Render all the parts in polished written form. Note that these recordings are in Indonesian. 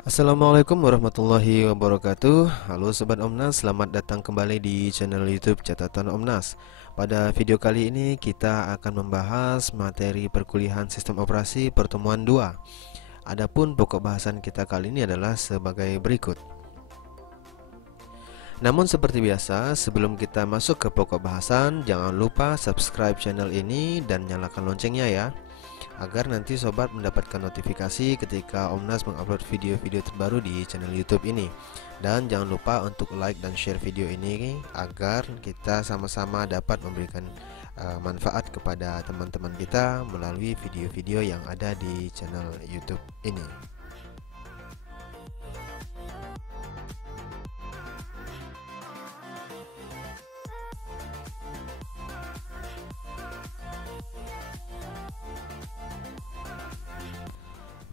Assalamualaikum warahmatullahi wabarakatuh. Halo Sobat Omnas, selamat datang kembali di channel YouTube Catatan Omnas. Pada video kali ini kita akan membahas materi perkuliahan sistem operasi pertemuan 2. Adapun pokok bahasan kita kali ini adalah sebagai berikut. Namun seperti biasa, sebelum kita masuk ke pokok bahasan, jangan lupa subscribe channel ini dan nyalakan loncengnya ya, agar nanti sobat mendapatkan notifikasi ketika Omnas mengupload video-video terbaru di channel YouTube ini. Dan jangan lupa untuk like dan share video ini agar kita sama-sama dapat memberikan manfaat kepada teman-teman kita melalui video-video yang ada di channel YouTube ini.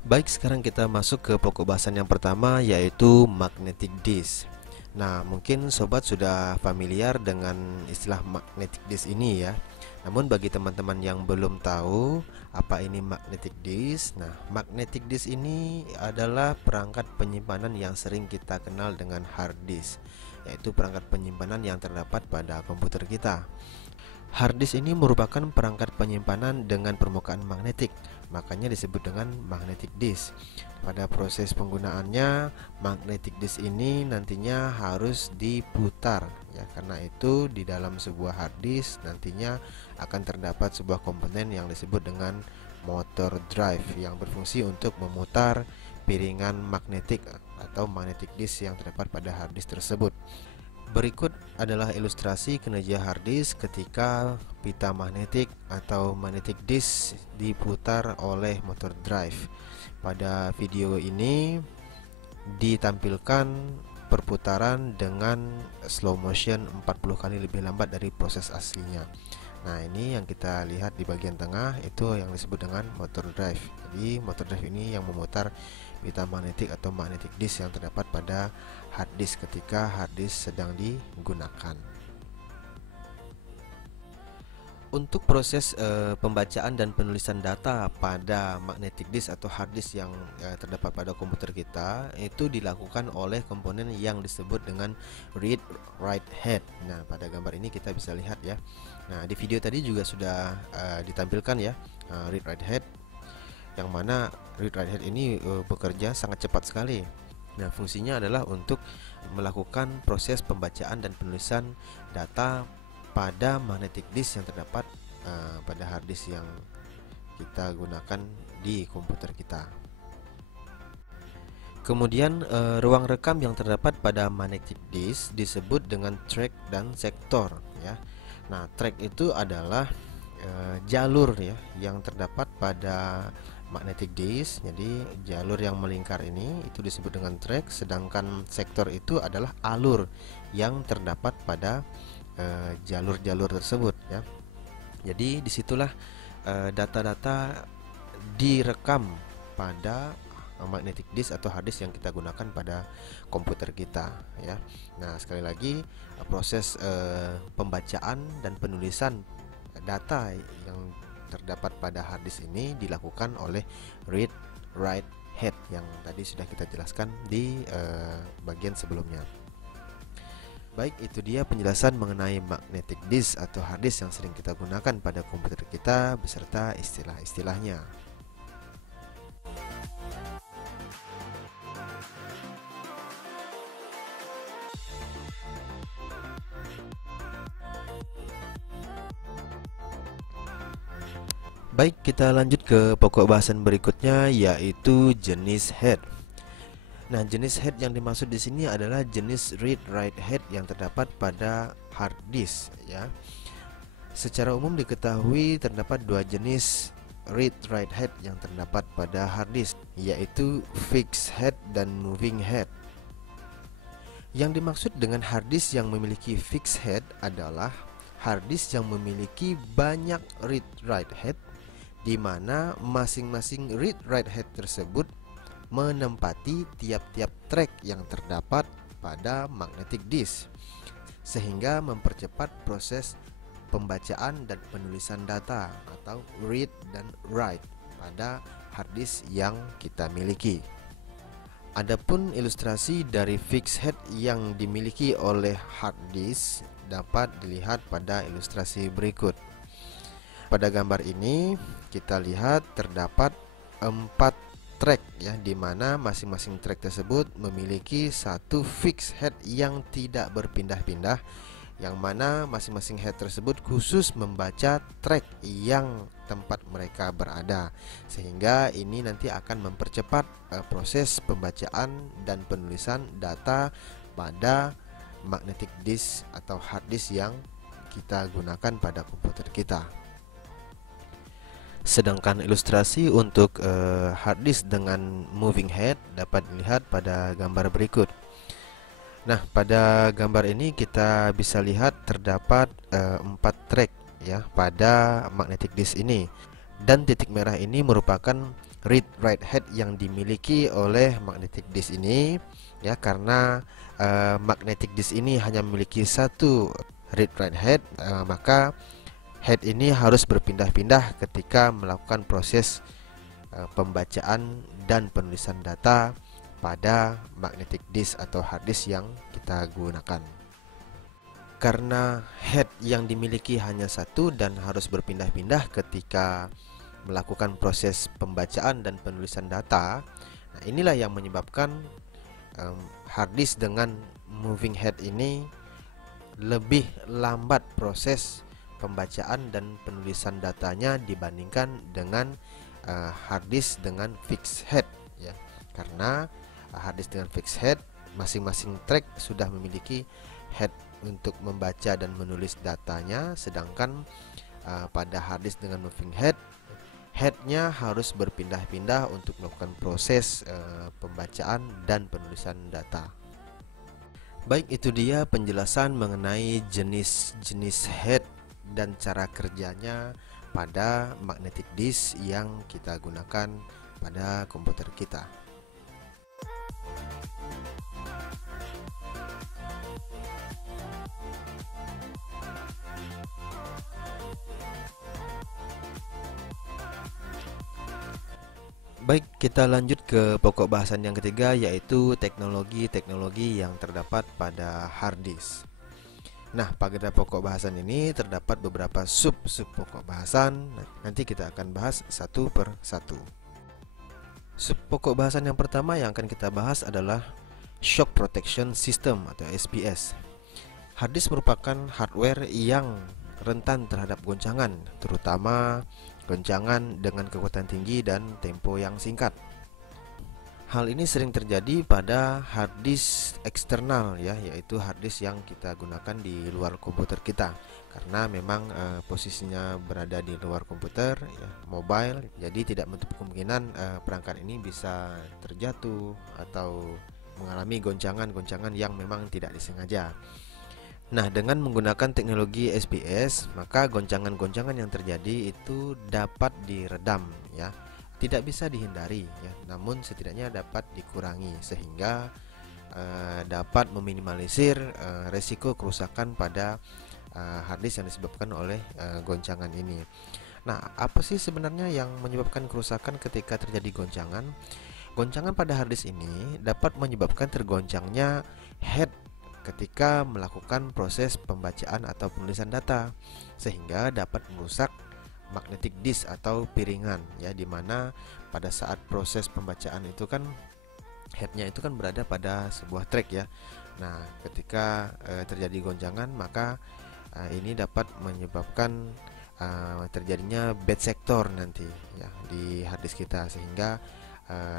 Baik, sekarang kita masuk ke pokok bahasan yang pertama, yaitu magnetic disk. Nah, mungkin sobat sudah familiar dengan istilah magnetic disk ini ya. Namun bagi teman-teman yang belum tahu apa ini magnetic disk, nah magnetic disk ini adalah perangkat penyimpanan yang sering kita kenal dengan hard disk, yaitu perangkat penyimpanan yang terdapat pada komputer kita. Hard disk ini merupakan perangkat penyimpanan dengan permukaan magnetik, makanya disebut dengan magnetic disk. Pada proses penggunaannya, magnetic disk ini nantinya harus diputar ya, karena itu di dalam sebuah hard disk nantinya akan terdapat sebuah komponen yang disebut dengan motor drive yang berfungsi untuk memutar piringan magnetik atau magnetic disk yang terdapat pada hard disk tersebut. Berikut adalah ilustrasi kinerja hard disk ketika pita magnetik atau magnetic disk diputar oleh motor drive. Pada video ini ditampilkan perputaran dengan slow motion 40 kali lebih lambat dari proses aslinya. Nah, ini yang kita lihat di bagian tengah itu yang disebut dengan motor drive. Jadi motor drive ini yang memutar pita magnetik atau magnetic disk yang terdapat pada hard disk ketika hard disk sedang digunakan. Untuk proses pembacaan dan penulisan data pada magnetic disk atau hard disk yang terdapat pada komputer kita itu dilakukan oleh komponen yang disebut dengan read write head. Nah, pada gambar ini kita bisa lihat ya. Nah, di video tadi juga sudah ditampilkan ya read write head, yang mana read write head ini bekerja sangat cepat sekali. Nah, fungsinya adalah untuk melakukan proses pembacaan dan penulisan data pada magnetic disk yang terdapat pada hard disk yang kita gunakan di komputer kita. Kemudian ruang rekam yang terdapat pada magnetic disk disebut dengan track dan sektor ya. Nah, track itu adalah jalur ya yang terdapat pada magnetic disk. Jadi jalur yang melingkar ini itu disebut dengan track, sedangkan sektor itu adalah alur yang terdapat pada jalur-jalur tersebut ya. Jadi disitulah data-data direkam pada magnetic disk atau hard disk yang kita gunakan pada komputer kita ya. Nah, sekali lagi proses pembacaan dan penulisan data yang terdapat pada hard disk ini dilakukan oleh read write head yang tadi sudah kita jelaskan di bagian sebelumnya. Baik, itu dia penjelasan mengenai magnetic disk atau hard disk yang sering kita gunakan pada komputer kita beserta istilah-istilahnya. Baik, kita lanjut ke pokok bahasan berikutnya, yaitu jenis head. Nah, jenis head yang dimaksud di sini adalah jenis read write head yang terdapat pada hard disk ya. Secara umum diketahui terdapat dua jenis read write head yang terdapat pada hard disk, yaitu fixed head dan moving head. Yang dimaksud dengan hard disk yang memiliki fixed head adalah hard disk yang memiliki banyak read write head, di mana masing-masing read write head tersebut menempati tiap-tiap track yang terdapat pada magnetic disk, sehingga mempercepat proses pembacaan dan penulisan data atau read dan write pada hard disk yang kita miliki. Adapun ilustrasi dari fixed head yang dimiliki oleh hard disk dapat dilihat pada ilustrasi berikut. Pada gambar ini kita lihat terdapat 4 track ya, di mana masing-masing track tersebut memiliki satu fixed head yang tidak berpindah-pindah, yang mana masing-masing head tersebut khusus membaca track yang tempat mereka berada, sehingga ini nanti akan mempercepat proses pembacaan dan penulisan data pada magnetic disk atau hard disk yang kita gunakan pada komputer kita. Sedangkan ilustrasi untuk hard disk dengan moving head dapat dilihat pada gambar berikut. Nah, pada gambar ini kita bisa lihat terdapat 4 track ya pada magnetic disk ini, dan titik merah ini merupakan read write head yang dimiliki oleh magnetic disk ini ya, karena magnetic disk ini hanya memiliki satu read write head, maka head ini harus berpindah-pindah ketika melakukan proses pembacaan dan penulisan data pada magnetic disk atau hard disk yang kita gunakan. Karena head yang dimiliki hanya satu dan harus berpindah-pindah ketika melakukan proses pembacaan dan penulisan data, nah inilah yang menyebabkan hard disk dengan moving head ini lebih lambat proses pembacaan dan penulisan datanya dibandingkan dengan hard disk dengan fixed head ya. Karena hard disk dengan fixed head, masing-masing track sudah memiliki head untuk membaca dan menulis datanya, sedangkan pada hard disk dengan moving head, headnya harus berpindah-pindah untuk melakukan proses pembacaan dan penulisan data. Baik, itu dia penjelasan mengenai jenis-jenis head dan cara kerjanya pada magnetic disk yang kita gunakan pada komputer kita. Baik, kita lanjut ke pokok bahasan yang ketiga, yaitu teknologi-teknologi yang terdapat pada hard disk. Nah, pada pokok bahasan ini terdapat beberapa sub-sub pokok bahasan. Nanti kita akan bahas satu per satu. Sub pokok bahasan yang pertama yang akan kita bahas adalah Shock Protection System atau SPS. Hard disk merupakan hardware yang rentan terhadap goncangan, terutama goncangan dengan kekuatan tinggi dan tempo yang singkat. Hal ini sering terjadi pada hard disk eksternal ya, yaitu hard disk yang kita gunakan di luar komputer kita, karena memang posisinya berada di luar komputer ya, mobile, jadi tidak menutup kemungkinan perangkat ini bisa terjatuh atau mengalami goncangan-goncangan yang memang tidak disengaja. Nah, dengan menggunakan teknologi SPS, maka goncangan-goncangan yang terjadi itu dapat diredam ya. Tidak bisa dihindari ya, namun setidaknya dapat dikurangi sehingga dapat meminimalisir resiko kerusakan pada hard disk yang disebabkan oleh goncangan ini. Nah, apa sih sebenarnya yang menyebabkan kerusakan ketika terjadi goncangan? Goncangan pada hard disk ini dapat menyebabkan tergoncangnya head ketika melakukan proses pembacaan atau penulisan data, sehingga dapat merusak magnetic disk atau piringan ya, dimana pada saat proses pembacaan itu kan headnya itu kan berada pada sebuah track ya. Nah, ketika terjadi goncangan, maka ini dapat menyebabkan terjadinya bad sector nanti ya di hard disk kita, sehingga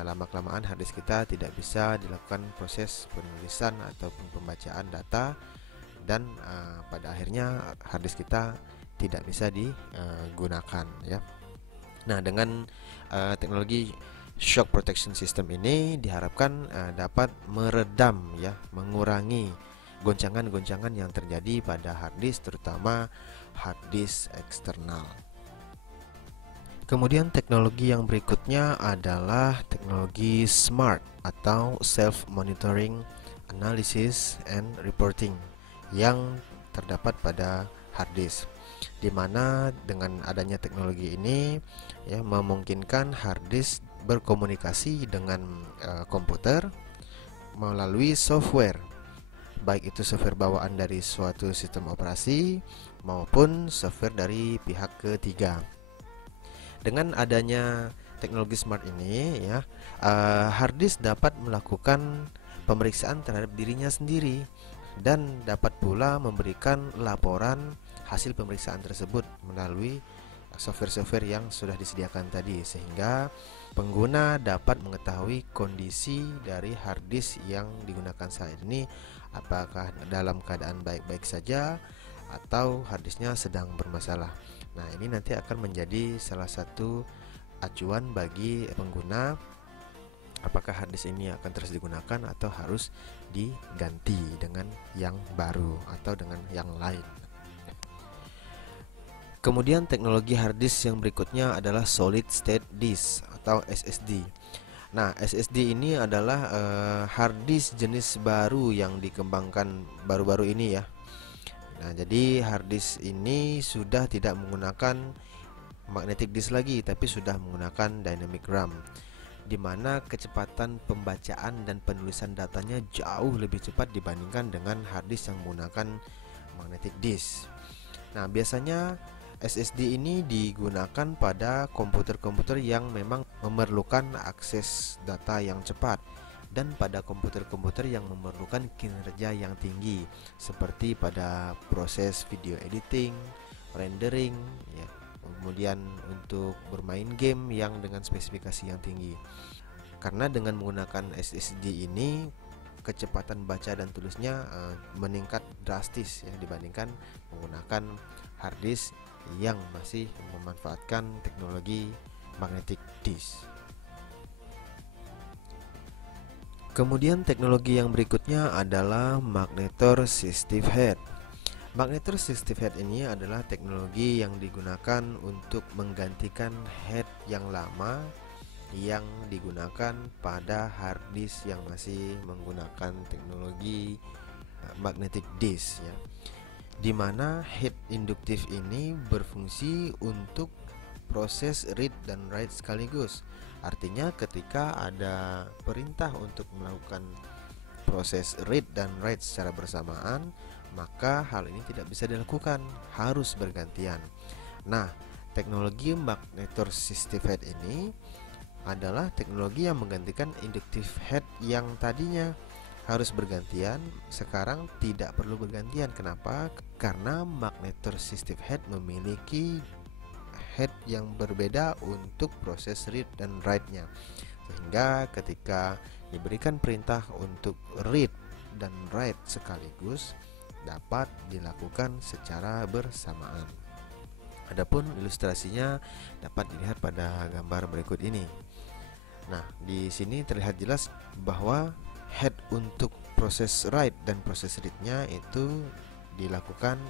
lama-kelamaan hard disk kita tidak bisa dilakukan proses penulisan ataupun pembacaan data, dan pada akhirnya hard disk kita tidak bisa digunakan ya. Nah, dengan teknologi Shock Protection System ini diharapkan dapat meredam ya, mengurangi goncangan-goncangan yang terjadi pada hard disk, terutama hard disk eksternal. Kemudian teknologi yang berikutnya adalah teknologi SMART atau Self Monitoring Analysis and Reporting yang terdapat pada hard disk, di mana dengan adanya teknologi ini ya, memungkinkan hard disk berkomunikasi dengan komputer melalui software, baik itu software bawaan dari suatu sistem operasi maupun software dari pihak ketiga. Dengan adanya teknologi smart ini ya, hard disk dapat melakukan pemeriksaan terhadap dirinya sendiri dan dapat pula memberikan laporan hasil pemeriksaan tersebut melalui software-software yang sudah disediakan tadi, sehingga pengguna dapat mengetahui kondisi dari hard disk yang digunakan saat ini, apakah dalam keadaan baik-baik saja atau hard disknya sedang bermasalah. Nah, ini nanti akan menjadi salah satu acuan bagi pengguna apakah hard disk ini akan terus digunakan atau harus diganti dengan yang baru atau dengan yang lain. Kemudian teknologi hard disk yang berikutnya adalah solid state disk atau SSD. Nah, SSD ini adalah hard disk jenis baru yang dikembangkan baru-baru ini ya. Nah, jadi hard disk ini sudah tidak menggunakan magnetic disk lagi, tapi sudah menggunakan dynamic RAM, di mana kecepatan pembacaan dan penulisan datanya jauh lebih cepat dibandingkan dengan hard disk yang menggunakan magnetic disk. Nah, biasanya SSD ini digunakan pada komputer-komputer yang memang memerlukan akses data yang cepat dan pada komputer-komputer yang memerlukan kinerja yang tinggi, seperti pada proses video editing, rendering ya, kemudian untuk bermain game yang dengan spesifikasi yang tinggi. Karena dengan menggunakan SSD ini kecepatan baca dan tulisnya meningkat drastis ya, dibandingkan menggunakan hard disk yang masih memanfaatkan teknologi magnetic disk. Kemudian teknologi yang berikutnya adalah magnetor resistive head. Magnetor resistive head ini adalah teknologi yang digunakan untuk menggantikan head yang lama yang digunakan pada hard disk yang masih menggunakan teknologi magnetic disk ya, di mana head induktif ini berfungsi untuk proses read dan write sekaligus. Artinya ketika ada perintah untuk melakukan proses read dan write secara bersamaan, maka hal ini tidak bisa dilakukan, harus bergantian. Nah, teknologi magnetor resistive head ini adalah teknologi yang menggantikan inductive head yang tadinya harus bergantian, sekarang tidak perlu bergantian. Kenapa? Karena magnetor resistive head memiliki head yang berbeda untuk proses read dan write-nya, sehingga ketika diberikan perintah untuk read dan write sekaligus dapat dilakukan secara bersamaan. Adapun ilustrasinya dapat dilihat pada gambar berikut ini. Nah, di sini terlihat jelas bahwa head untuk proses write dan proses read-nya itu dilakukan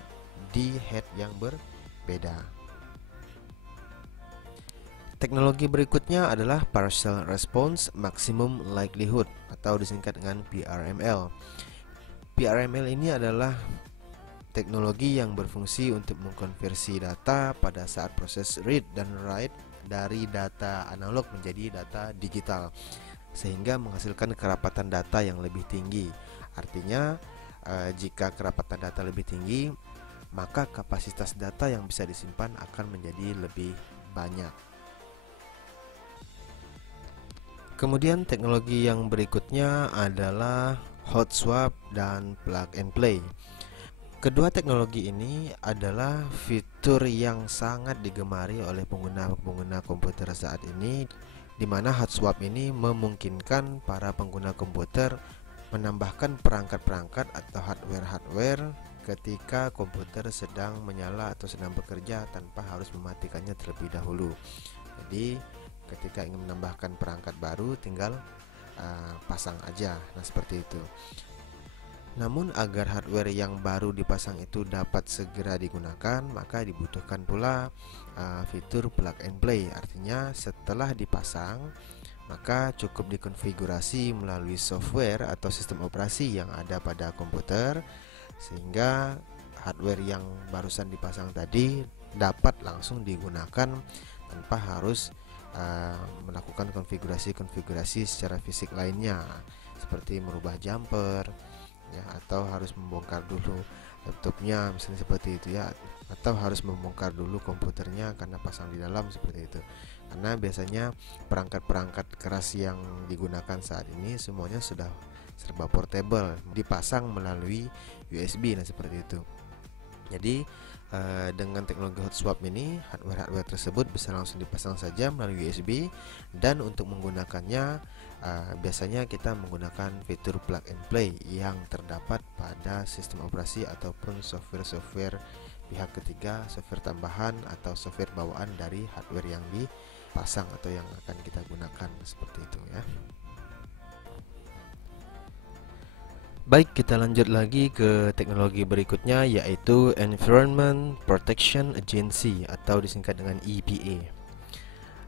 di head yang berbeda. Teknologi berikutnya adalah Partial Response Maximum Likelihood atau disingkat dengan PRML. PRML ini adalah teknologi yang berfungsi untuk mengkonversi data pada saat proses read dan write dari data analog menjadi data digital, sehingga menghasilkan kerapatan data yang lebih tinggi. Artinya jika kerapatan data lebih tinggi, maka kapasitas data yang bisa disimpan akan menjadi lebih banyak. Kemudian teknologi yang berikutnya adalah hot swap dan plug and play. Kedua teknologi ini adalah fitur yang sangat digemari oleh pengguna-pengguna komputer saat ini, di mana hot swap ini memungkinkan para pengguna komputer menambahkan perangkat-perangkat atau hardware-hardware ketika komputer sedang menyala atau sedang bekerja tanpa harus mematikannya terlebih dahulu. Jadi ketika ingin menambahkan perangkat baru tinggal pasang aja. Nah, seperti itu. Namun agar hardware yang baru dipasang itu dapat segera digunakan, maka dibutuhkan pula fitur plug and play. Artinya setelah dipasang, maka cukup dikonfigurasi melalui software atau sistem operasi yang ada pada komputer, sehingga hardware yang barusan dipasang tadi dapat langsung digunakan tanpa harus melakukan konfigurasi-konfigurasi secara fisik lainnya. seperti merubah jumper ya, atau harus membongkar dulu laptopnya misalnya seperti itu ya, atau harus membongkar dulu komputernya karena pasang di dalam seperti itu. Karena biasanya perangkat-perangkat keras yang digunakan saat ini semuanya sudah serba portable, dipasang melalui USB, nah seperti itu. Jadi dengan teknologi hot swap ini, hardware tersebut bisa langsung dipasang saja melalui USB, dan untuk menggunakannya biasanya kita menggunakan fitur plug and play yang terdapat pada sistem operasi ataupun software pihak ketiga, software tambahan atau software bawaan dari hardware yang dipasang atau yang akan kita gunakan, seperti itu ya. Baik, kita lanjut lagi ke teknologi berikutnya, yaitu Environment Protection Agency atau disingkat dengan EPA.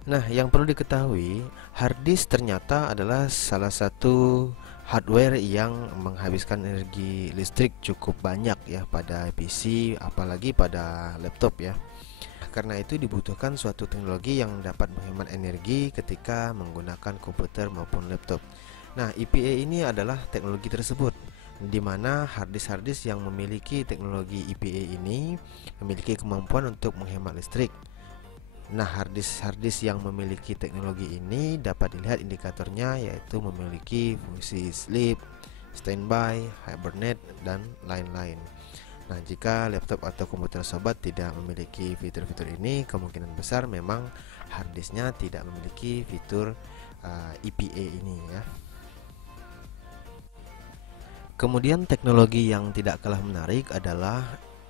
Nah, yang perlu diketahui, hard disk ternyata adalah salah satu hardware yang menghabiskan energi listrik cukup banyak ya pada PC, apalagi pada laptop ya. Karena itu dibutuhkan suatu teknologi yang dapat menghemat energi ketika menggunakan komputer maupun laptop. Nah, EPA ini adalah teknologi tersebut, di mana harddisk yang memiliki teknologi EPA ini memiliki kemampuan untuk menghemat listrik. Nah, harddisk yang memiliki teknologi ini dapat dilihat indikatornya, yaitu memiliki fungsi sleep, standby, hibernate, dan lain-lain. Nah, jika laptop atau komputer sobat tidak memiliki fitur-fitur ini, kemungkinan besar memang harddisknya tidak memiliki fitur EPA ini ya. Kemudian teknologi yang tidak kalah menarik adalah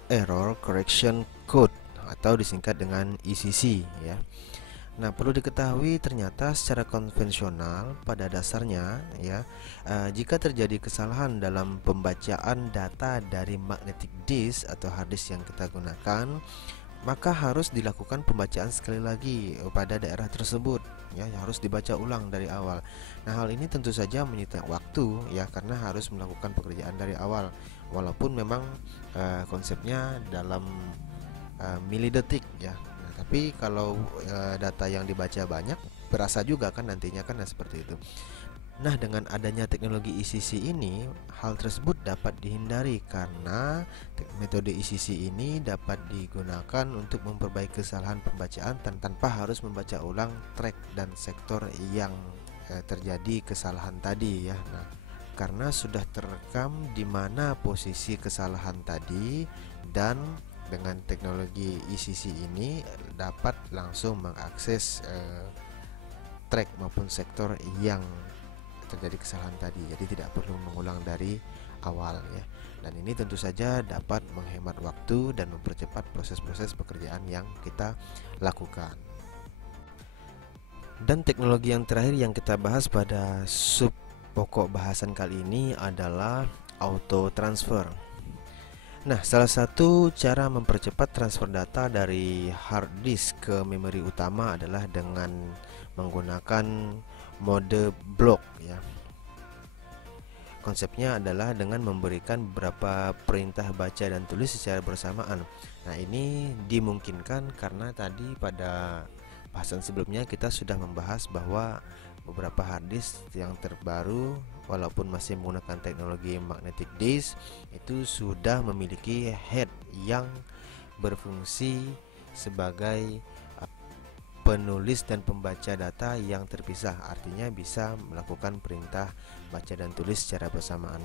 Error Correction Code atau disingkat dengan ECC ya. Nah, perlu diketahui ternyata secara konvensional pada dasarnya ya, jika terjadi kesalahan dalam pembacaan data dari magnetic disk atau hard disk yang kita gunakan, maka harus dilakukan pembacaan sekali lagi pada daerah tersebut ya, harus dibaca ulang dari awal. Nah, hal ini tentu saja menyita waktu ya, karena harus melakukan pekerjaan dari awal, walaupun memang konsepnya dalam milidetik ya. Nah, tapi kalau data yang dibaca banyak, berasa juga kan nantinya kan, seperti itu. Nah, dengan adanya teknologi ECC ini, hal tersebut dapat dihindari karena metode ECC ini dapat digunakan untuk memperbaiki kesalahan pembacaan tanpa harus membaca ulang track dan sektor yang terjadi kesalahan tadi ya. Nah, karena sudah terekam di mana posisi kesalahan tadi, dan dengan teknologi ECC ini dapat langsung mengakses track maupun sektor yang terjadi kesalahan tadi, jadi tidak perlu mengulang dari awal ya. Dan ini tentu saja dapat menghemat waktu dan mempercepat proses-proses pekerjaan yang kita lakukan. Dan teknologi yang terakhir yang kita bahas pada sub pokok bahasan kali ini adalah auto transfer. Nah, salah satu cara mempercepat transfer data dari hard disk ke memori utama adalah dengan menggunakan mode block ya. Konsepnya adalah dengan memberikan beberapa perintah baca dan tulis secara bersamaan. Nah, ini dimungkinkan karena tadi pada bahasan sebelumnya kita sudah membahas bahwa beberapa hard disk yang terbaru, walaupun masih menggunakan teknologi magnetic disk, itu sudah memiliki head yang berfungsi sebagai penulis dan pembaca data yang terpisah, artinya bisa melakukan perintah baca dan tulis secara bersamaan.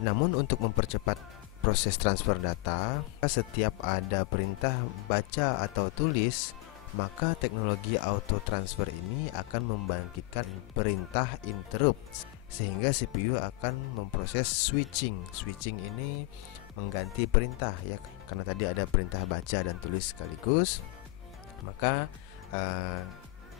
Namun untuk mempercepat proses transfer data, setiap ada perintah baca atau tulis, maka teknologi auto transfer ini akan membangkitkan perintah interrupt, sehingga CPU akan memproses switching. Switching ini mengganti perintah ya, karena tadi ada perintah baca dan tulis sekaligus, maka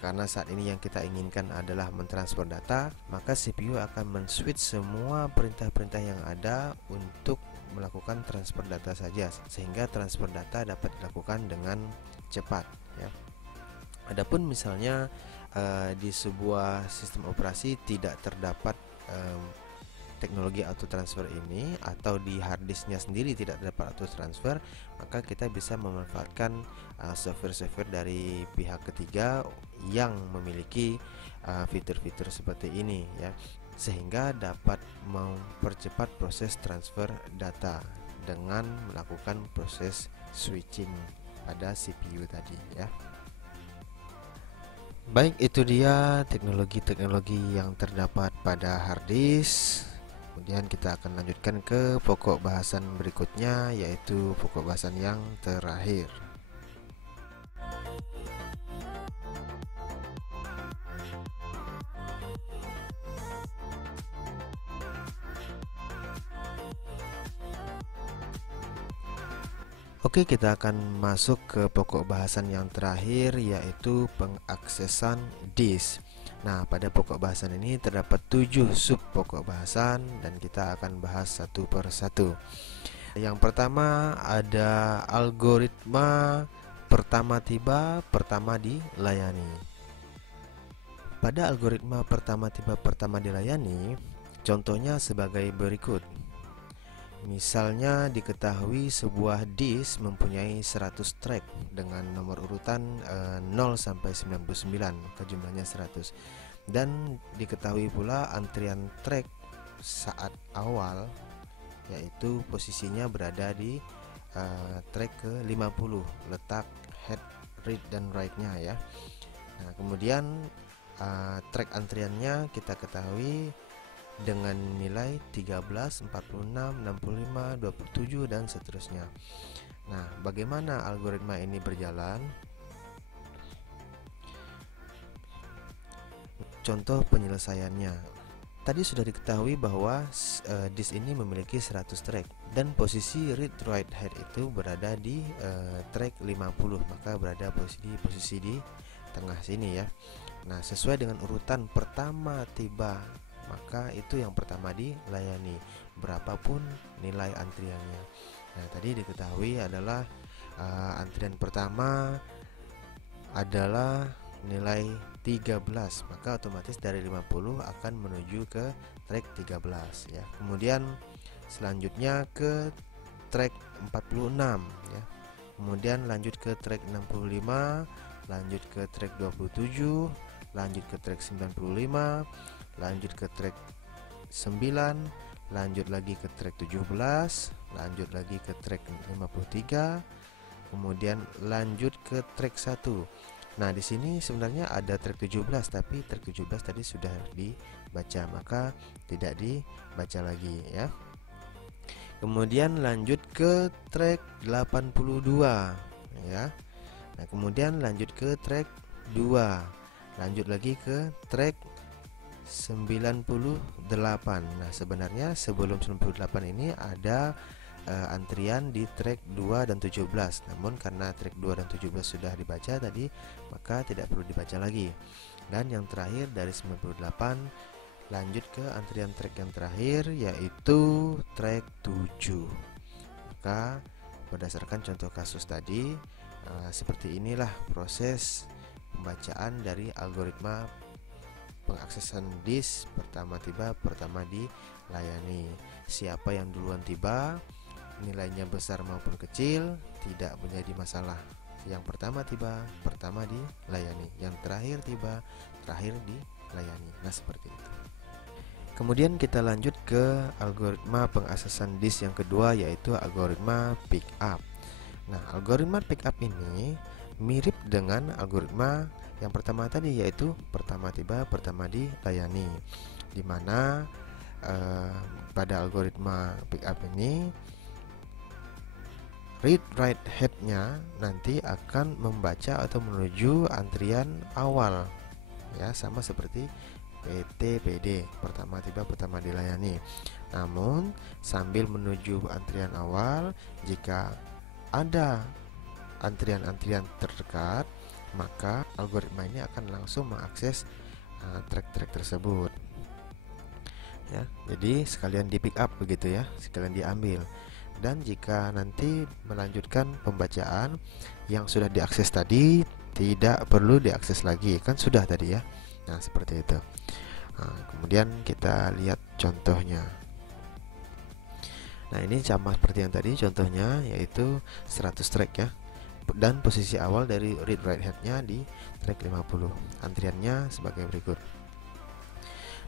karena saat ini yang kita inginkan adalah mentransfer data, maka CPU akan men-switch semua perintah-perintah yang ada untuk melakukan transfer data saja, sehingga transfer data dapat dilakukan dengan cepat ya. Adapun misalnya di sebuah sistem operasi tidak terdapat teknologi auto transfer ini, atau di hard disknya sendiri tidak dapat auto transfer, maka kita bisa memanfaatkan software-software dari pihak ketiga yang memiliki fitur-fitur seperti ini ya. sehingga dapat mempercepat proses transfer data dengan melakukan proses switching pada CPU tadi ya. Baik, itu dia teknologi-teknologi yang terdapat pada hard disk. Kemudian kita akan lanjutkan ke pokok bahasan berikutnya, yaitu pokok bahasan yang terakhir. Oke, kita akan masuk ke pokok bahasan yang terakhir, yaitu pengaksesan disk. Nah, pada pokok bahasan ini terdapat 7 sub pokok bahasan dan kita akan bahas satu per satu. Yang pertama ada algoritma pertama tiba, pertama dilayani. Pada algoritma pertama tiba, pertama dilayani, contohnya sebagai berikut. Misalnya diketahui sebuah disk mempunyai 100 track dengan nomor urutan 0 sampai 99, maka jumlahnya 100. Dan diketahui pula antrian track saat awal, yaitu posisinya berada di track ke 50, letak head, read dan write-nya ya. Nah, kemudian track antriannya kita ketahui dengan nilai 13, 46, 65, 27 dan seterusnya. Nah, bagaimana algoritma ini berjalan? Contoh penyelesaiannya. Tadi sudah diketahui bahwa disk ini memiliki 100 track dan posisi read write head itu berada di track 50, maka berada posisi di tengah sini ya. Nah, sesuai dengan urutan pertama tiba, maka itu yang pertama dilayani, berapapun nilai antriannya. Nah, tadi diketahui adalah antrian pertama adalah nilai 13, maka otomatis dari 50 akan menuju ke track 13 ya. Kemudian selanjutnya ke track 46 ya. Kemudian lanjut ke track 65, lanjut ke track 27, lanjut ke track 95, lanjut ke track 9, lanjut lagi ke track 17, lanjut lagi ke track 53, kemudian lanjut ke track 1. Nah, di sini sebenarnya ada track 17, tapi track 17 tadi sudah dibaca, maka tidak dibaca lagi ya. Kemudian lanjut ke track 82 ya. Nah, kemudian lanjut ke track 2, lanjut lagi ke track 98. Nah, sebenarnya sebelum 98 ini ada antrian di track 2 dan 17. Namun karena track 2 dan 17 sudah dibaca tadi, maka tidak perlu dibaca lagi. Dan yang terakhir dari 98 lanjut ke antrian track yang terakhir, yaitu track 7. Maka berdasarkan contoh kasus tadi, seperti inilah proses pembacaan dari algoritma pengaksesan disk pertama tiba, pertama dilayani. Siapa yang duluan tiba, nilainya besar maupun kecil, tidak menjadi masalah. Yang pertama tiba, pertama dilayani. Yang terakhir tiba, terakhir dilayani. Nah, seperti itu. Kemudian kita lanjut ke algoritma pengaksesan disk yang kedua, yaitu algoritma pickup. Nah, algoritma pickup ini mirip dengan algoritma yang pertama tadi, yaitu pertama tiba, pertama dilayani, di mana pada algoritma pickup ini read write head-nya nanti akan membaca atau menuju antrian awal ya, sama seperti PT/PD, pertama tiba, pertama dilayani. Namun sambil menuju antrian awal, jika ada antrian-antrian terdekat, maka algoritma ini akan langsung mengakses track-track tersebut ya. Jadi sekalian di pick up begitu ya, sekalian diambil. Dan jika nanti melanjutkan pembacaan yang sudah diakses tadi, tidak perlu diakses lagi, kan sudah tadi ya. Nah, seperti itu. Nah, kemudian kita lihat contohnya. Nah, ini sama seperti yang tadi contohnya, yaitu 100 track ya. Dan posisi awal dari read write head-nya di track 50. Antriannya sebagai berikut.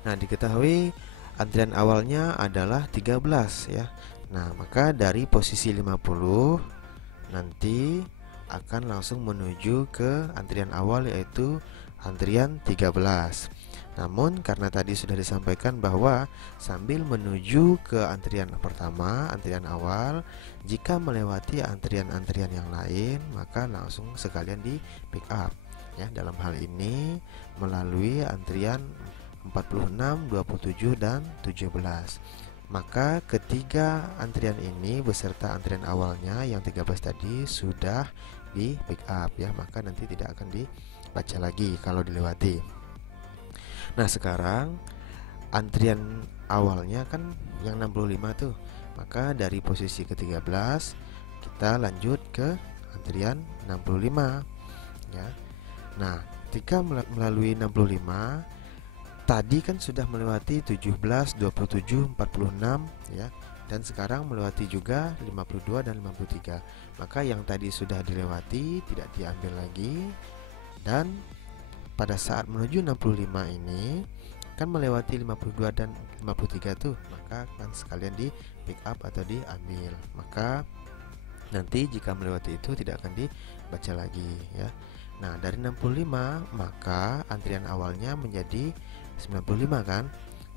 Nah, diketahui antrian awalnya adalah 13 ya. Nah, maka dari posisi 50 nanti akan langsung menuju ke antrian awal, yaitu antrian 13. Namun karena tadi sudah disampaikan bahwa sambil menuju ke antrian pertama, antrian awal, jika melewati antrian-antrian yang lain, maka langsung sekalian di pick up ya. Dalam hal ini melalui antrian 46, 27 dan 17. Maka ketiga antrian ini beserta antrian awalnya yang 13 tadi sudah di pick up ya, maka nanti tidak akan dibaca lagi kalau dilewati. Nah, sekarang antrian awalnya kan yang 65 tuh. Maka dari posisi ke-13 kita lanjut ke antrian 65 ya. Nah, ketika melalui 65 tadi kan sudah melewati 17, 27, 46 ya. Dan sekarang melewati juga 52 dan 53. Maka yang tadi sudah dilewati tidak diambil lagi. Dan pada saat menuju 65 ini kan melewati 52 dan 53 tuh, maka kan sekalian di pick up atau diambil. Maka nanti jika melewati itu tidak akan dibaca lagi ya. Nah, dari 65 maka antrian awalnya menjadi 95 kan.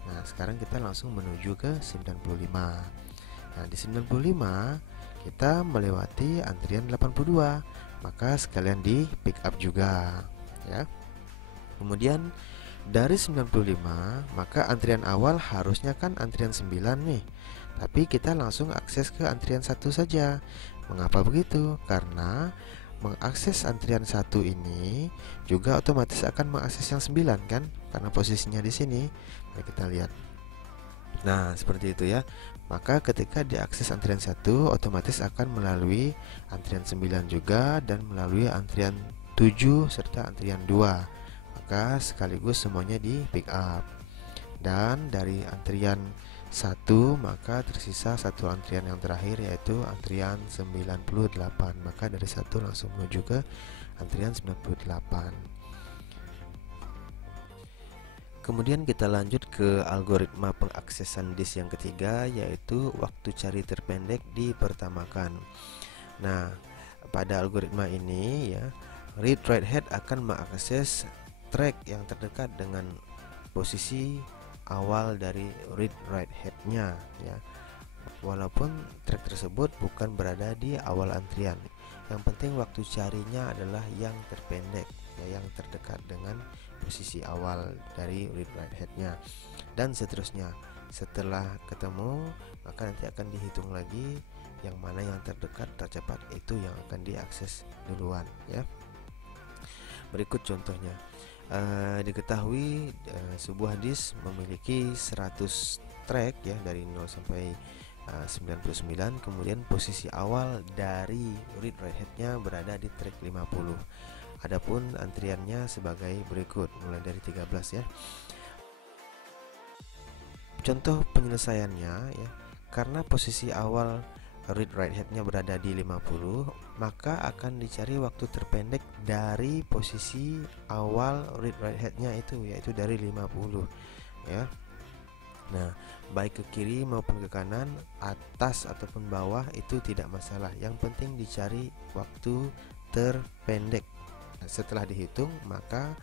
Nah, sekarang kita langsung menuju ke 95. Nah, di 95 kita melewati antrian 82, maka sekalian di pick up juga ya. Kemudian dari 95 maka antrian awal harusnya kan antrian 9 nih. Tapi kita langsung akses ke antrian 1 saja. Mengapa begitu? Karena mengakses antrian 1 ini juga otomatis akan mengakses yang 9 kan, karena posisinya di sini. Mari kita lihat. Nah, seperti itu ya. Maka ketika diakses antrian 1 otomatis akan melalui antrian 9 juga dan melalui antrian 7 serta antrian 2. Maka sekaligus semuanya di pick up. Dan dari antrian 1 maka tersisa satu antrian yang terakhir, yaitu antrian 98. Maka dari 1 langsung menuju ke antrian 98. Kemudian kita lanjut ke algoritma pengaksesan disk yang ketiga, yaitu waktu cari terpendek dipertamakan. Nah, pada algoritma ini ya, read write head akan mengakses track yang terdekat dengan posisi awal dari read write head-nya ya. Walaupun track tersebut bukan berada di awal antrian. Yang penting waktu carinya adalah yang terpendek ya, yang terdekat dengan posisi awal dari read write head-nya. Dan seterusnya. Setelah ketemu, maka nanti akan dihitung lagi yang mana yang terdekat tercepat, itu yang akan diakses duluan ya. Berikut contohnya. Diketahui sebuah disk memiliki 100 track ya, dari 0 sampai 99. Kemudian posisi awal dari read write head-nya berada di track 50. Adapun antriannya sebagai berikut, mulai dari 13 ya. Contoh penyelesaiannya ya, karena posisi awal read write head-nya berada di 50, maka akan dicari waktu terpendek dari posisi awal read write head-nya itu, yaitu dari 50 ya. Nah, baik ke kiri maupun ke kanan, atas ataupun bawah itu tidak masalah. Yang penting dicari waktu terpendek. Nah, setelah dihitung maka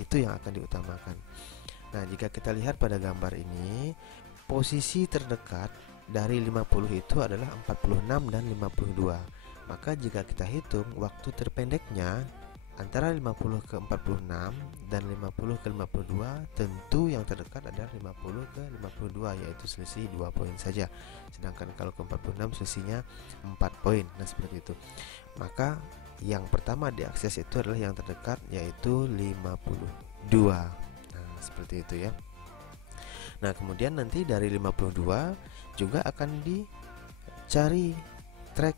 itu yang akan diutamakan. Nah, jika kita lihat pada gambar ini, posisi terdekat dari 50 itu adalah 46 dan 52. Maka jika kita hitung waktu terpendeknya antara 50 ke 46 dan 50 ke 52, tentu yang terdekat adalah 50 ke 52, yaitu selisih 2 poin saja. Sedangkan kalau ke 46 selisihnya 4 poin. Nah, seperti itu. Maka yang pertama diakses itu adalah yang terdekat, yaitu 52. Nah, seperti itu ya. Nah, kemudian nanti dari 52 juga akan dicari track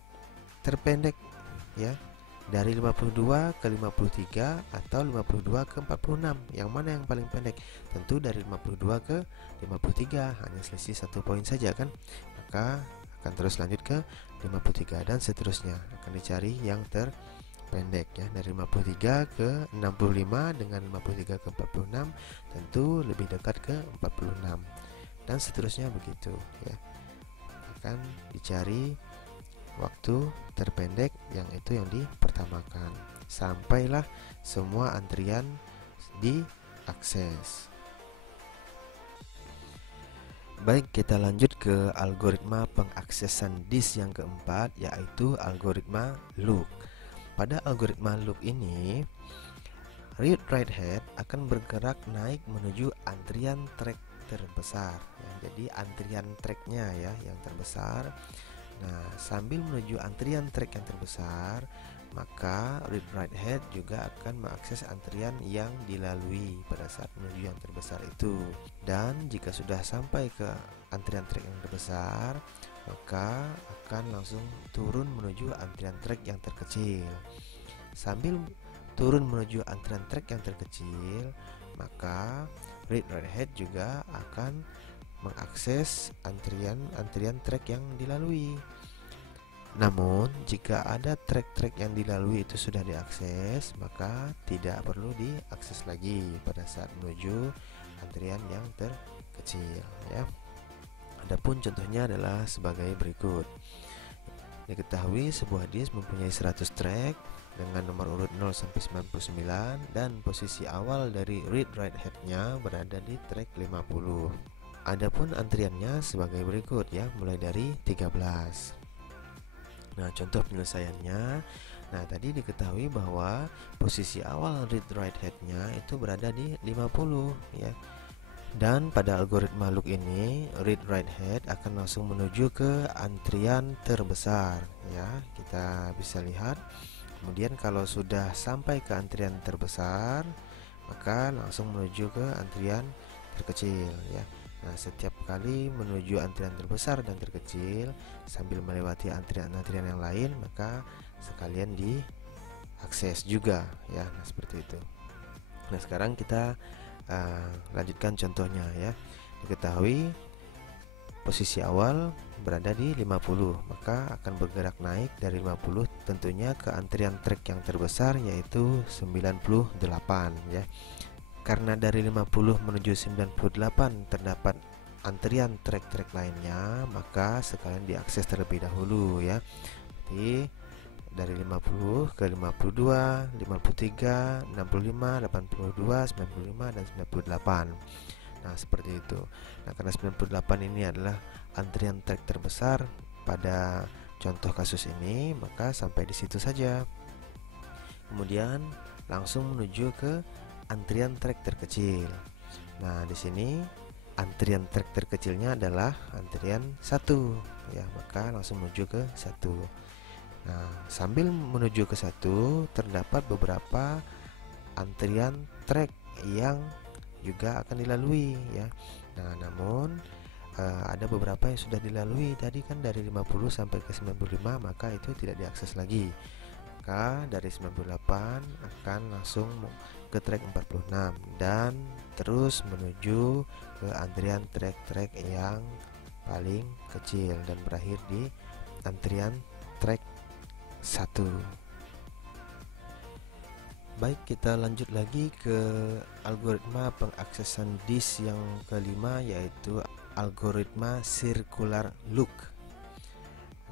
terpendek ya, dari 52 ke 53 atau 52 ke 46. Yang mana yang paling pendek? Tentu dari 52 ke 53, hanya selisih 1 poin saja kan. Maka akan terus lanjut ke 53 dan seterusnya, akan dicari yang terpendek. terpendek ya, dari 53 ke 65 dengan 53 ke 46 tentu lebih dekat ke 46 dan seterusnya begitu ya. Akan dicari waktu terpendek yang itu yang dipertamakan sampailah semua antrian diakses. Baik, kita lanjut ke algoritma pengaksesan disk yang keempat, yaitu algoritma loop. Pada algoritma loop ini, read write head akan bergerak naik menuju antrian track terbesar ya, jadi antrian tracknya ya yang terbesar. Nah, sambil menuju antrian track yang terbesar, maka read write head juga akan mengakses antrian yang dilalui pada saat menuju yang terbesar itu. Dan jika sudah sampai ke antrian track yang terbesar, maka akan langsung turun menuju antrian track yang terkecil. Sambil turun menuju antrian track yang terkecil, maka read write head juga akan mengakses antrian track yang dilalui. Namun, jika ada track-track yang dilalui itu sudah diakses, maka tidak perlu diakses lagi pada saat menuju antrian yang terkecil ya. Adapun contohnya adalah sebagai berikut. Diketahui sebuah disk mempunyai 100 track dengan nomor urut 0 sampai 99 dan posisi awal dari read write head-nya berada di track 50. Adapun antriannya sebagai berikut ya, mulai dari 13. Nah, contoh penyelesaiannya. Nah, tadi diketahui bahwa posisi awal read write head-nya itu berada di 50 ya. Dan pada algoritma loop ini, read write head akan langsung menuju ke antrian terbesar ya. Kita bisa lihat. Kemudian kalau sudah sampai ke antrian terbesar, maka langsung menuju ke antrian terkecil ya. Nah, setiap kali menuju antrian terbesar dan terkecil sambil melewati antrian-antrian yang lain, maka sekalian diakses juga ya. Nah, seperti itu. Nah, sekarang kita lanjutkan contohnya ya. Diketahui posisi awal berada di 50, maka akan bergerak naik dari 50 tentunya ke antrian track yang terbesar, yaitu 98 ya. Karena dari 50 menuju 98 terdapat antrian track-track lainnya, maka sekalian diakses terlebih dahulu ya. Jadi dari 50 ke 52, 53, 65, 82, 95 dan 98. Nah, seperti itu. Nah, karena 98 ini adalah antrian track terbesar pada contoh kasus ini, maka sampai di situ saja. Kemudian langsung menuju ke antrian track terkecil. Nah, di sini antrian track terkecilnya adalah antrian 1 ya, maka langsung menuju ke 1. Nah, sambil menuju ke 1 terdapat beberapa antrian track yang juga akan dilalui ya. Nah, namun ada beberapa yang sudah dilalui tadi kan dari 50 sampai ke 95, maka itu tidak diakses lagi. Maka dari 98 akan langsung ke track 46 dan terus menuju ke antrian track-track yang paling kecil dan berakhir di antrian track 1. Baik, kita lanjut lagi ke algoritma pengaksesan disk yang kelima, yaitu algoritma circular loop.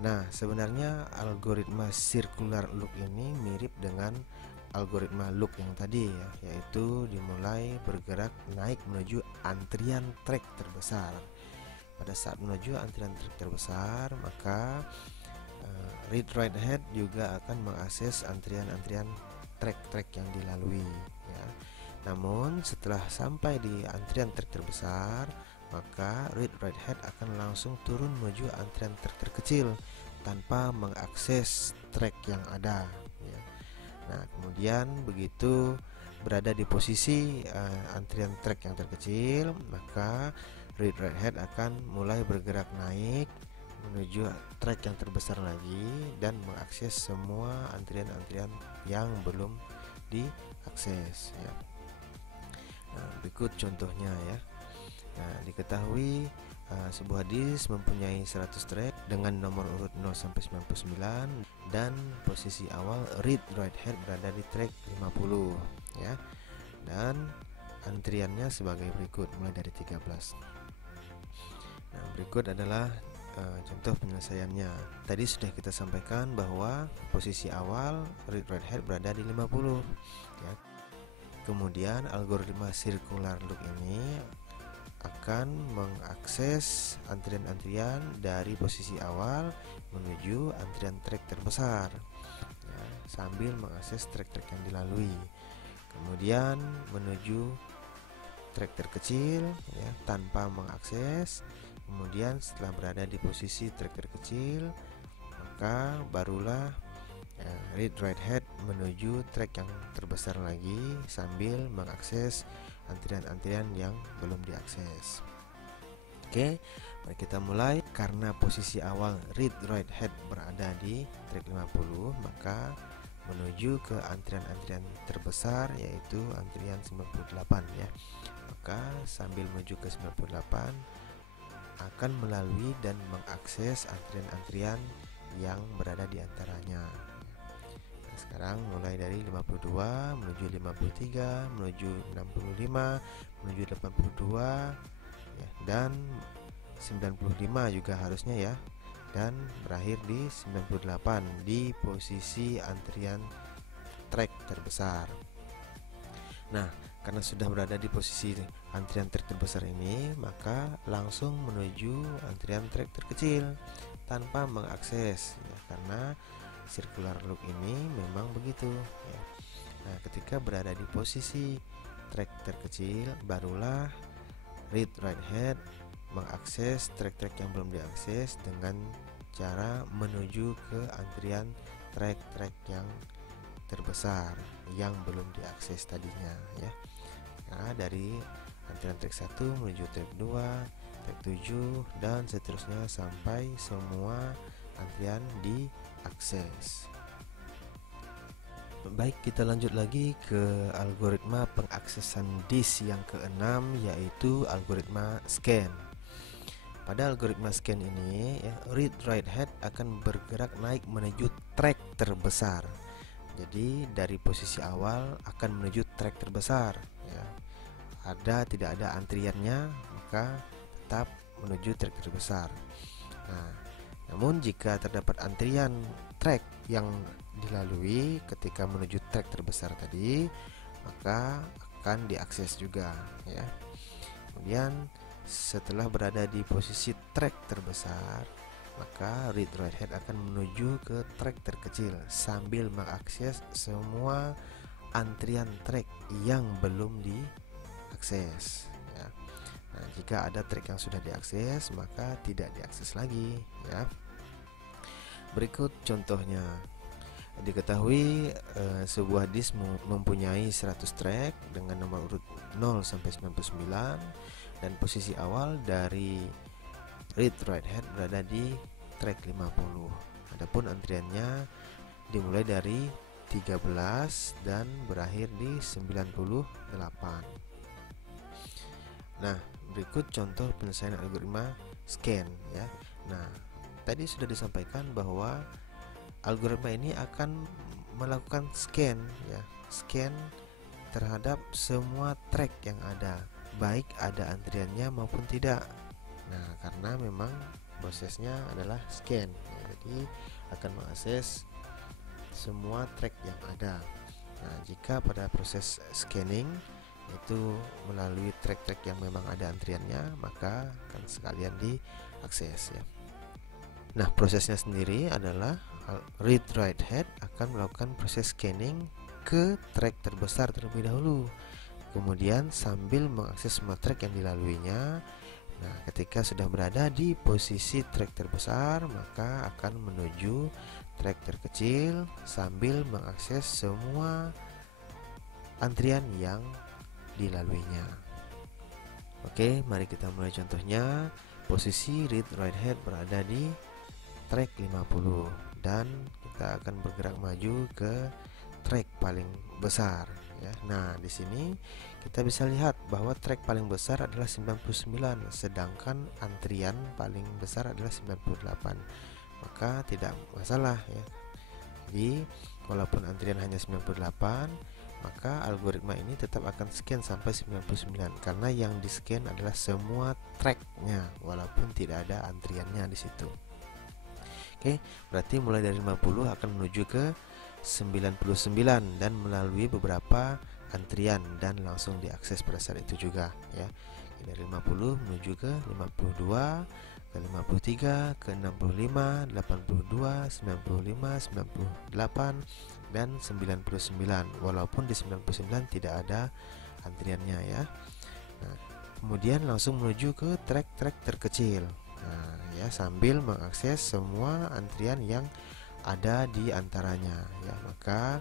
Nah, sebenarnya algoritma circular loop ini mirip dengan algoritma loop yang tadi ya, yaitu dimulai bergerak naik menuju antrian track terbesar. Pada saat menuju antrian track terbesar, maka read write head juga akan mengakses antrian-antrian track-track yang dilalui ya. Namun setelah sampai di antrian track terbesar, maka read write head akan langsung turun menuju antrian track terkecil tanpa mengakses track yang ada ya. Nah, kemudian begitu berada di posisi antrian track yang terkecil, maka read write head akan mulai bergerak naik menuju track yang terbesar lagi dan mengakses semua antrian-antrian yang belum diakses ya. Nah, berikut contohnya ya. Nah, diketahui sebuah disk mempunyai 100 track dengan nomor urut 0 sampai 99, dan posisi awal read right head berada di track 50 ya. Dan antriannya sebagai berikut mulai dari 13. Nah, berikut adalah contoh penyelesaiannya. Tadi sudah kita sampaikan bahwa posisi awal read right head berada di 50 ya. Kemudian algoritma circular loop ini akan mengakses antrian-antrian dari posisi awal menuju antrian track terbesar ya, sambil mengakses track-track yang dilalui, kemudian menuju track terkecil ya, tanpa mengakses. Kemudian setelah berada di posisi track terkecil, maka barulah read right head menuju track yang terbesar lagi sambil mengakses antrian-antrian yang belum diakses. Oke, mari kita mulai. Karena posisi awal read right head berada di track 50, maka menuju ke antrian-antrian terbesar yaitu antrian 98 ya. Maka sambil menuju ke 98 akan melalui dan mengakses antrian-antrian yang berada di antaranya. Nah, sekarang mulai dari 52 menuju 53 menuju 65 menuju 82 ya, dan 95 juga harusnya ya, dan berakhir di 98 di posisi antrian track terbesar. Nah, karena sudah berada di posisi antrian track terbesar ini, maka langsung menuju antrian track terkecil tanpa mengakses ya, karena circular loop ini memang begitu ya. Nah, ketika berada di posisi track terkecil, barulah read right head mengakses track-track yang belum diakses dengan cara menuju ke antrian track-track yang terbesar yang belum diakses tadinya ya. Nah, dari antrian track 1 menuju track 2, track 7 dan seterusnya sampai semua antrian diakses. Baik, kita lanjut lagi ke algoritma pengaksesan disk yang keenam, yaitu algoritma scan. Pada algoritma scan ini ya, read right head akan bergerak naik menuju track terbesar. Jadi dari posisi awal akan menuju track terbesar ya. Tidak ada antriannya, maka tetap menuju track terbesar. Nah, namun jika terdapat antrian track yang dilalui ketika menuju track terbesar tadi, maka akan diakses juga ya. Kemudian setelah berada di posisi track terbesar, maka read right head akan menuju ke track terkecil sambil mengakses semua antrian track yang belum diakses ya. Nah, jika ada track yang sudah diakses, maka tidak diakses lagi ya. Berikut contohnya. Diketahui sebuah disk mempunyai 100 track dengan nomor urut 0 sampai 99 dan posisi awal dari read right head berada di track 50. Adapun antriannya dimulai dari 13 dan berakhir di 98. Nah, berikut contoh penyelesaian algoritma scan ya. Nah, tadi sudah disampaikan bahwa algoritma ini akan melakukan scan ya, scan terhadap semua track yang ada, baik ada antriannya maupun tidak. Nah, karena memang prosesnya adalah scan ya, jadi akan mengakses semua track yang ada. Nah, jika pada proses scanning itu melalui track-track yang memang ada antriannya, maka akan sekalian diakses ya. Nah, prosesnya sendiri adalah read right head akan melakukan proses scanning ke track terbesar terlebih dahulu, kemudian sambil mengakses semua track yang dilaluinya. Nah, ketika sudah berada di posisi track terbesar, maka akan menuju track terkecil sambil mengakses semua antrian yang dilaluinya. Oke, mari kita mulai contohnya. Posisi read right head berada di track 50 dan kita akan bergerak maju ke trek paling besar ya. Nah, di sini kita bisa lihat bahwa trek paling besar adalah 99, sedangkan antrian paling besar adalah 98. Maka tidak masalah ya. Jadi, walaupun antrian hanya 98, maka algoritma ini tetap akan scan sampai 99 karena yang di scan adalah semua tracknya walaupun tidak ada antriannya di situ. Oke, berarti mulai dari 50 akan menuju ke 99 dan melalui beberapa antrian dan langsung diakses pada saat itu juga ya. Dari 50 menuju ke 52, ke 53, ke 65, 82, 95, 98 dan 99. Walaupun di 99 tidak ada antriannya ya. Nah, kemudian langsung menuju ke trek-trek terkecil. Nah, ya sambil mengakses semua antrian yang ada di antaranya ya. Maka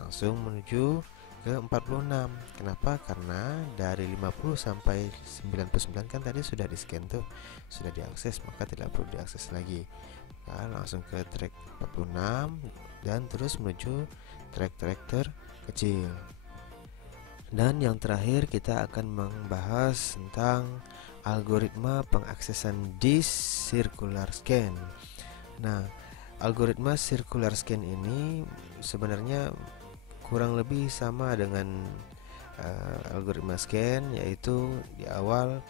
langsung menuju ke 46. Kenapa? Karena dari 50 sampai 99 kan tadi sudah di scan tuh, sudah diakses, maka tidak perlu diakses lagi. Nah, langsung ke track 46 dan terus menuju track-track terkecil. Dan yang terakhir kita akan membahas tentang algoritma pengaksesan disk circular scan. Nah, algoritma circular scan ini sebenarnya kurang lebih sama dengan algoritma scan, yaitu di awal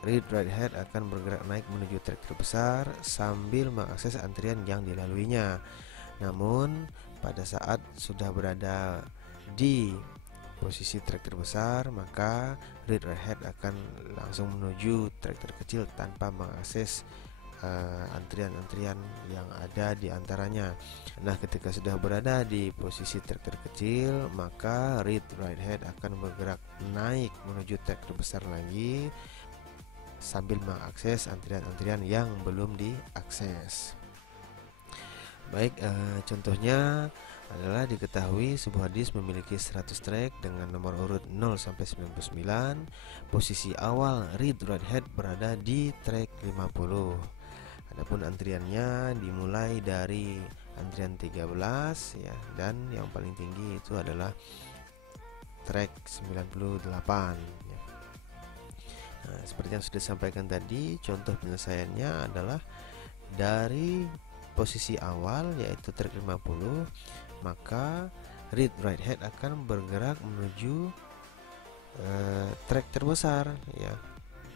read write head akan bergerak naik menuju track terbesar sambil mengakses antrian yang dilaluinya. Namun pada saat sudah berada di posisi track terbesar, maka read write head akan langsung menuju track terkecil tanpa mengakses antrian-antrian yang ada di antaranya. Nah, ketika sudah berada di posisi track terkecil, maka read write head akan bergerak naik menuju track terbesar lagi sambil mengakses antrian-antrian yang belum diakses. Baik, contohnya adalah diketahui sebuah disk memiliki 100 track dengan nomor urut 0 sampai 99. Posisi awal read write head berada di track 50. Adapun antriannya dimulai dari antrian 13 ya, dan yang paling tinggi itu adalah track 98 ya. Nah, seperti yang sudah disampaikan tadi, contoh penyelesaiannya adalah dari posisi awal yaitu track 50, maka read write head akan bergerak menuju track terbesar ya,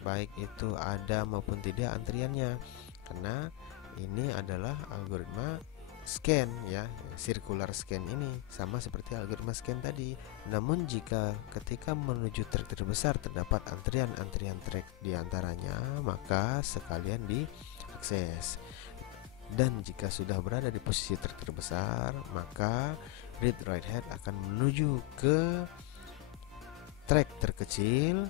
baik itu ada maupun tidak antriannya, karena ini adalah algoritma scan ya, circular scan ini sama seperti algoritma scan tadi. Namun jika ketika menuju track terbesar terdapat antrian-antrian track di antaranya, maka sekalian diakses. Dan jika sudah berada di posisi track terbesar, maka read write head akan menuju ke track terkecil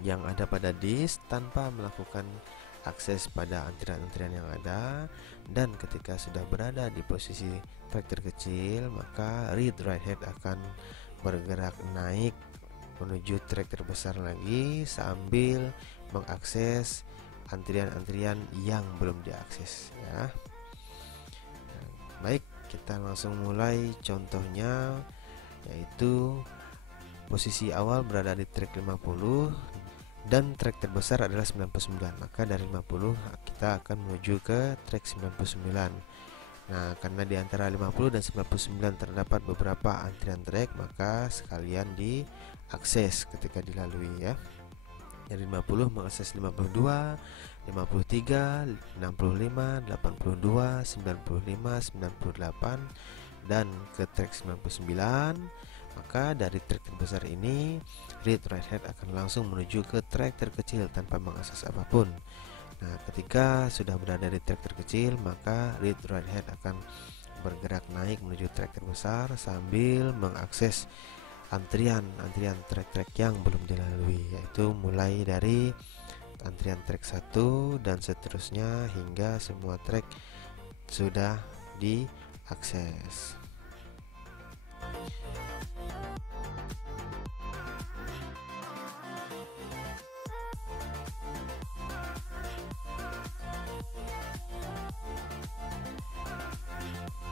yang ada pada disk tanpa melakukan akses pada antrian-antrian yang ada. Dan ketika sudah berada di posisi track terkecil, maka read write head akan bergerak naik menuju track terbesar lagi sambil mengakses antrian-antrian yang belum diakses ya. Baik, kita langsung mulai contohnya, yaitu posisi awal berada di track 50 dan track terbesar adalah 99. Maka dari 50 kita akan menuju ke track 99. Nah, karena di antara 50 dan 99 terdapat beberapa antrian track, maka sekalian diakses ketika dilalui ya. Dari 50 mengakses 52, 53, 65, 82, 95, 98 dan ke track 99. Maka dari track terbesar ini read write head akan langsung menuju ke track terkecil tanpa mengakses apapun. Nah, ketika sudah berada di track terkecil, maka read write head akan bergerak naik menuju track terbesar sambil mengakses antrian track-track yang belum dilalui, yaitu mulai dari antrian track 1 dan seterusnya hingga semua track sudah diakses.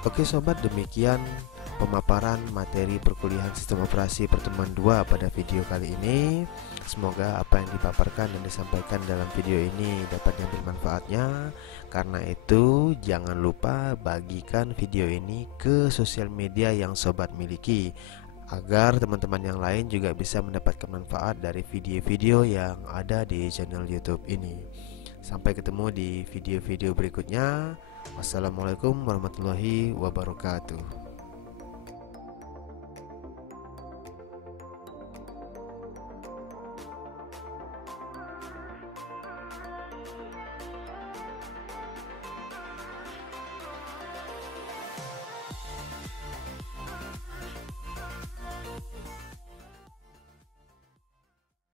Oke sobat, demikian pemaparan materi perkuliahan sistem operasi pertemuan 2 pada video kali ini. Semoga apa yang dipaparkan dan disampaikan dalam video ini dapat diambil manfaatnya. Karena itu jangan lupa bagikan video ini ke sosial media yang sobat miliki, agar teman-teman yang lain juga bisa mendapatkan manfaat dari video-video yang ada di channel YouTube ini. Sampai ketemu di video-video berikutnya. Wassalamualaikum warahmatullahi wabarakatuh.